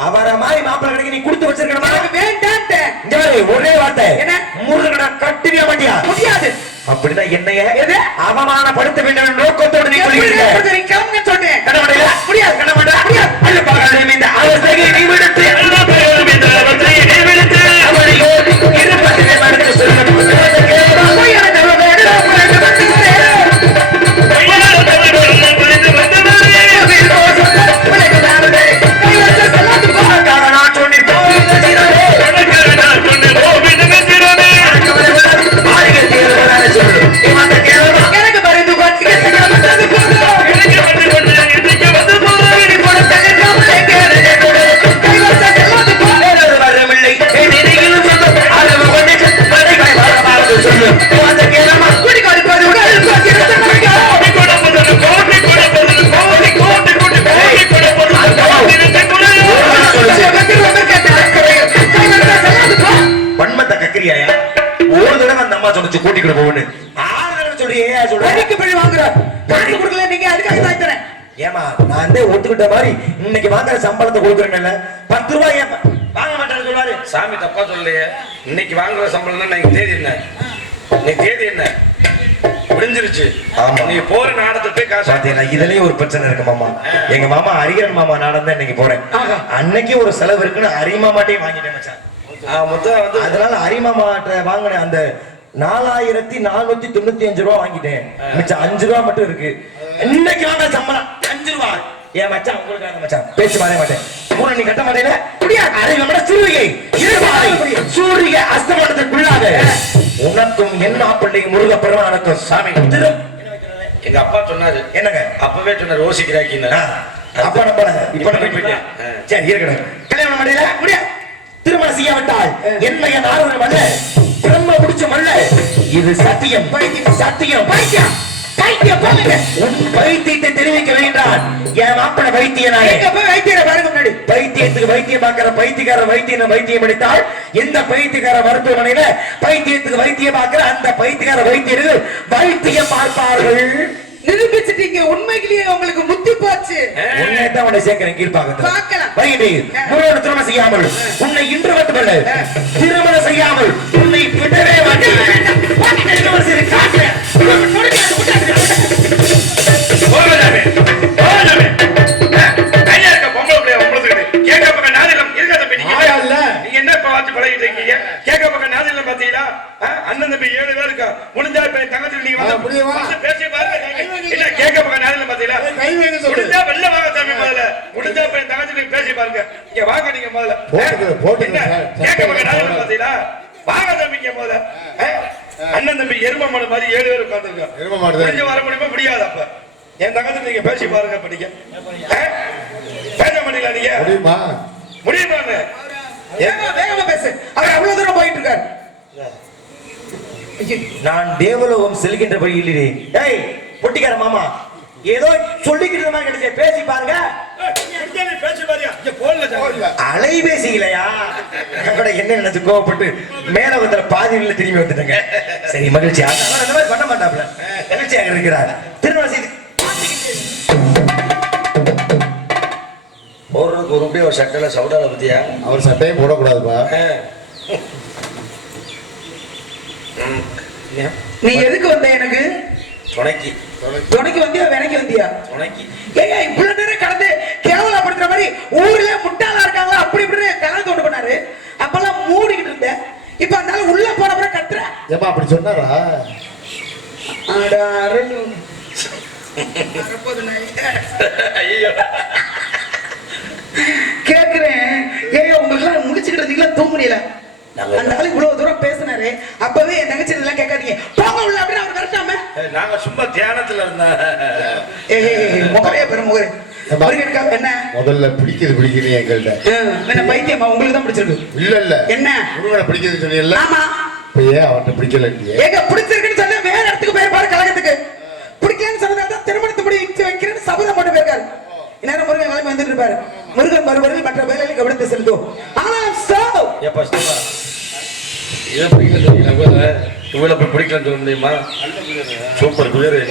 அவரை மாதிரி மாப்பிள்ளை கிடைக்க நீ கொடுத்து வச்சிருக்கணுமா? எனக்கு வேண்டான்ட்டு. இங்க பாரு, ஒரே வார்த்தை. என்ன? முருகனை கட்டிவே மாட்டியா? முடியாது. அப்படின்னா என்னைய எது? அவமானப்படுத்த வேண்டும் என்ற நோக்கத்தோடு நீ சொல்லிருக்க. நீ கிளம்புங்க சொன்னேன். கடவுளே முடியாது. கடவுளே முடியாது. அல்ல பாருங்க இந்த அவஸ்தையை நீ விடுத்து அல்ல பாருங்க இந்த அவஸ்தையை நீ விடுத்து அவரையோ இருப்பதிலே மறந்து சொல்லுங்க. கூட்டிக்கிட்டு போவேன். ஏமா நான் ஒத்துக்கிட்ட மாதிரி இன்னைக்கு வாங்குற சம்பளத்தை கொடுக்குறேன். 10 ரூபாய் வாங்க மாட்டேன்னு சொல்லுவாரு. சாமி தப்பா சொல்லலையே. இன்னைக்கு வாங்குற சம்பளம் இன்னைக்கு தேதி என்ன? இன்னைக்கு தேதி என்ன? முடிஞ்சிருச்சு. ஆமா. நீ போற நாடத்தை போய் காசு பாத்தீங்களா? இதுலயும் ஒரு பிரச்சனை இருக்கு மாமா. எங்க மாமா ஹரிகரன் மாமா நாடம் தான் இன்னைக்கு போறேன். அன்னைக்கு ஒரு செலவு இருக்குன்னு ஹரிமாமாட்டையும் வாங்கிட்டேன் மச்சான். அதனால ஹரிமாமாட்ட வாங்கினேன். அந்த 4495 ரூபா வாங்கிட்டேன். மிச்சம் 5 ரூபா மட்டும் இருக்கு. இன்னைக்கு வாங்க சம்பளம் 5 ரூபா. ஏன் மச்சான் உங்களுக்கு மச்சான் பேச்சு மாற மாட்டேன். மூணு நீ கட்ட மாட்டேல முடியாது. அதை நம்ம சூரிகை சூரிய அஸ்தமனத்துக்குள்ளாக உனக்கும் என்ன பிள்ளை முருக பெருமானுக்கும் சாமி திரும். எங்க அப்பா சொன்னாரு. என்னங்க அப்பவே சொன்னாரு ஓசிக்கிறாக்கின்னு. அப்பா நம்பல இப்ப போயிட்டேன். சரி இருக்கணும். கல்யாணம் பண்ணல முடியாது. திருமணம் செய்யாவிட்டால் என்னைய நாரதன் மல்ல பிரம்ம முடிச்சு மல்ல. இது சத்தியம் சத்தியம் பைத்தியம் பைத்தியம் போங்க. உன் பைத்தியத்தை தெரிவிக்க வேண்டாம். என் மாப்பிள வைத்தியனாயே வைத்தியரை பாருங்க முன்னாடி. பைத்தியத்துக்கு வைத்தியம் பார்க்கிற பைத்தியக்கார வைத்தியம் படித்தால் எந்த பைத்தியக்கார மருத்துவமனையில பைத்தியத்துக்கு வைத்தியம் பார்க்கிற அந்த பைத்தியக்கார வைத்தியர்கள் வைத்தியம் பார்ப்பார்கள். நிரூபிச்சிட்டீங்க. உண்மையிலேயே உங்களுக்கு முத்தி போச்சு. உன்னைத்தான் உன்னை சேர்க்கிறேன் கீழ்பாக்கத்தில். பார்க்கலாம். வைகிட்டு முருகன் திருமணம் செய்யாமல் உன்னை இன்று மட்டுமல்ல திருமணம் செய்யாமல் உன்னை விடவே மாட்டேன். என்ன பார்த்து பழகிட்டு இருக்கீங்க? கேட்க பக்கம் நாதிலம் பாத்தீங்களா? அண்ணன் தம்பி 7 பேர் இருக்கா. முடிஞ்சா இப்ப தங்கத்தில் நீங்க வந்து பேசி பாருங்க. இல்ல கேட்க பக்கம் நாதிலம் பாத்தீங்களா? முடிஞ்சா வெளில வாங்க தம்பி. முதல்ல முடிஞ்சா இப்ப தங்கத்தில் பேசி பாருங்க. இங்க வாங்க நீங்க முதல்ல. கேட்க பக்கம் நாதிலம் பாத்தீங்களா? வாங்க தம்பிங்க முதல்ல. அண்ணன் தம்பி எரும மாடு மாதிரி 7 பேர் உட்கார்ந்துருக்கோம். முடிஞ்சு வர முடியுமா? முடியாது. அப்ப என் தங்கத்தில் நீங்க பேசி பாருங்க. படிக்க பேச மாட்டீங்களா? நீங்க முடியுமாங்க? வேகமா பேசு. அவர் அவ்வளவு தூரம் போயிட்டு இருக்காரு. நான் தேவலோகம் செல்கின்ற வழியிலே ஏய் பொட்டிக்கார மாமா ஏதோ சொல்லிக்கிட்டு மாதிரி கிடைச்ச பேசி பாருங்க. அலைபேசி இல்லையா? என்ன நினைச்சு கோவப்பட்டு மேலோகத்துல பாதியில திரும்பி வந்துட்டேங்க. சரி மகிழ்ச்சி. அந்த மாதிரி பண்ண மாட்டாப்ல மகிழ்ச்சியாக இருக்கிறார். திருமணம் செய்து ஒரு ரூபாய் ஒரு சட்டையில சவுடால பத்தியா? அவர் சட்டையை போடக்கூடாதுப்பா. நீ எதுக்கு வந்த? எனக்கு துணைக்கு துணைக்கு வந்தியா? வினைக்கு வந்தியா? துணைக்கு. ஏங்க இவ்வளவு நேரம் கடந்து கேவலப்படுத்துற மாதிரி ஊர்ல முட்டாளா இருக்காங்களா அப்படி இப்படி அப்படி சொன்னாரா? அட அரளு. வரப்போது நாய். ஐயோ கேக்குறேன் ஏங்க உங்களுக்கு எல்லாம் முடிச்சுக்கிட்டு இருந்தீங்களா தூங்க முடியல அந்த ஆளு இவ்வளவு தூரம் பேசினாரு அப்பவே என் தங்கச்சி இதெல்லாம் கேட்காதீங்க போங்க உள்ள அப்படின்னு அவர் கரெக்டாம நாங்க சும்மா தியானத்துல இருந்தோம். முகரையா பெரும் முகரே என்ன முதல்ல பிடிக்கிறது எங்கள்கிட்ட என்ன பைத்தியமா உங்களுக்கு தான் பிடிச்சிருக்கு இல்ல என்ன முருகனை பிடிக்கிறது சொன்னீங்கல்ல, ஆமா இப்ப ஏன் அவன்கிட்ட பிடிக்கல? ஏங்க பிடிச்சிருக்குன்னு சொன்னா வேற இடத்துக்கு போயிருப்பாரு கழகத்துக்கு பிடிக்கலன்னு சொன்னதான் திருமணத்தை முடிச்சு வைக்கிறேன்னு சபதம் போட்டு போயிருக்காரு. இந்நேரம் முருகன் கிளம்பி வந்துட்டு இருப்பாரு. முருகன் வருவதில் மற்ற வேலைகளை கவனத்தை செலுத்தும். ஆனா இதை பிடிக்கல இவ்வளவு பிடிக்கலன்னு சொல்ல முடியுமா? சூப்பர் குதிரை